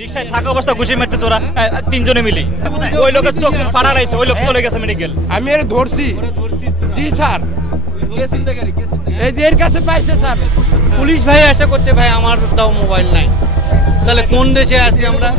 রিকশায় থাকা অবস্থা ঘুষি মারতে চোরা তিনজনে মিলে ওই লোকের চোখ ফাড়া রয়েছে, ওই লোক চলে গেছে মেডিকেল। আমি এর ধরছি। জি স্যার, এই যে এর কাছে পাইছে স্যার। পুলিশ ভাই আশা করছে ভাই আমার তাও মোবাইল নাই, তাহলে কোন দেশে আছি আমরা?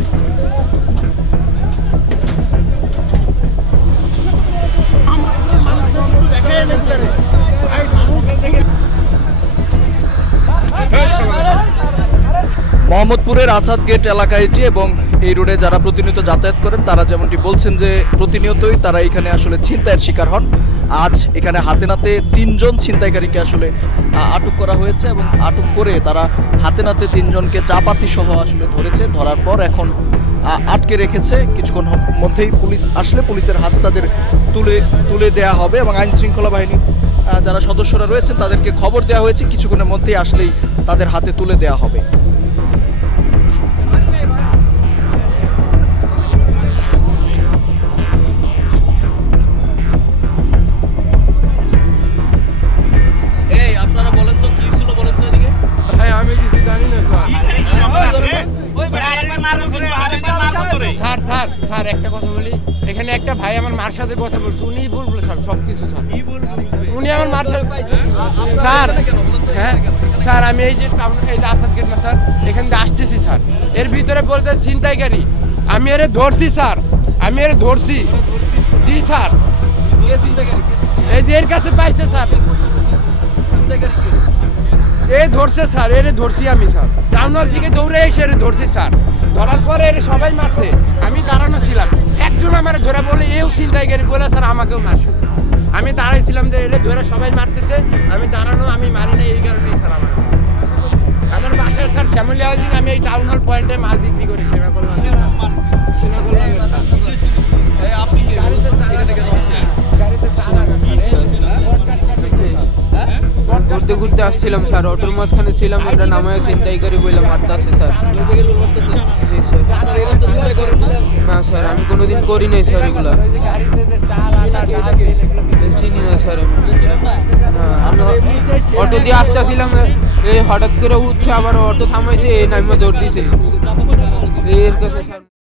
মোহাম্মদপুরের আসাদ গেট এলাকা এটি এবং এই রোডে যারা প্রতিনিয়ত যাতায়াত করেন তারা যেমনটি বলছেন যে প্রতিনিয়তই তারা এখানে আসলে ছিনতাইয়ের শিকার হন। আজ এখানে হাতে নাতে 3 জন ছিনতাইকারীকে আসলে আটক করা হয়েছে এবং আটক করে তারা হাতে নাতে 3 জনকে চাপাতি সহ আসলে ধরেছে। ধরার পর এখন আটকে রেখেছে। কিছুক্ষণ মধ্যেই পুলিশ আসলে পুলিশের হাতে তাদের তুলে দেয়া হবে এবং আইন শৃঙ্খলা বাহিনীর যারা সদস্যরা রয়েছেন তাদেরকে খবর দেওয়া হয়েছে, কিছুক্ষণের মধ্যেই আসলেই তাদের হাতে তুলে দেওয়া হবে। স্যার একটা কথা বলি, এখানে একটা ভাই আমার মার সাথে কথা বলছে, উনি বলবো স্যার সবকিছু। স্যার উনি আমার মার সাথে স্যার, হ্যাঁ স্যার আমি এই যে টাউন এই আসাদ গেট না স্যার, এখান থেকে আসতেছি স্যার, এর ভিতরে বলতে ছিনতাইকারী, আমি এর ধরছি স্যার, আমি এর ধরছি। জি স্যার, এই যে এর কাছে পাইছে স্যার, এই ধরছে স্যার, এর ধরছি আমি স্যার, টাউন হল থেকে দৌড়ে এসে এর ধরছি স্যার। ধরার পরে এর সবাই মারছে, আমি দাঁড়ানো ছিলাম, একজন আমার ধরে বলে এও ছিনতাইকারী বলে স্যার আমাকেও মারছে। আমি দাঁড়াইছিলাম যে এর ধরে সবাই মারতেছে, আমি দাঁড়ানো, আমি মারি না এই কারণেই স্যার। আমার বাসার স্যার শ্যামলী হাউজিং, আমি এই টাউন হল পয়েন্টে মাল বিক্রি করি, সেবা করলাম। ঘুরতে ঘুরতে আসছিলাম স্যার, অটোর মাঝখানে ছিলাম, আমরা নামায় ছিনতাইকারী বললাম মারতে আসছে স্যার। জি স্যার, না স্যার আমি কোনোদিন করি নাই স্যার এগুলা, চিনি না স্যার আমি। অটো দিয়ে আসতেছিলাম, এই হঠাৎ করে উঠছে, আবার অটো থামাইছে, এই নামে দৌড় দিছে এর কাছে স্যার।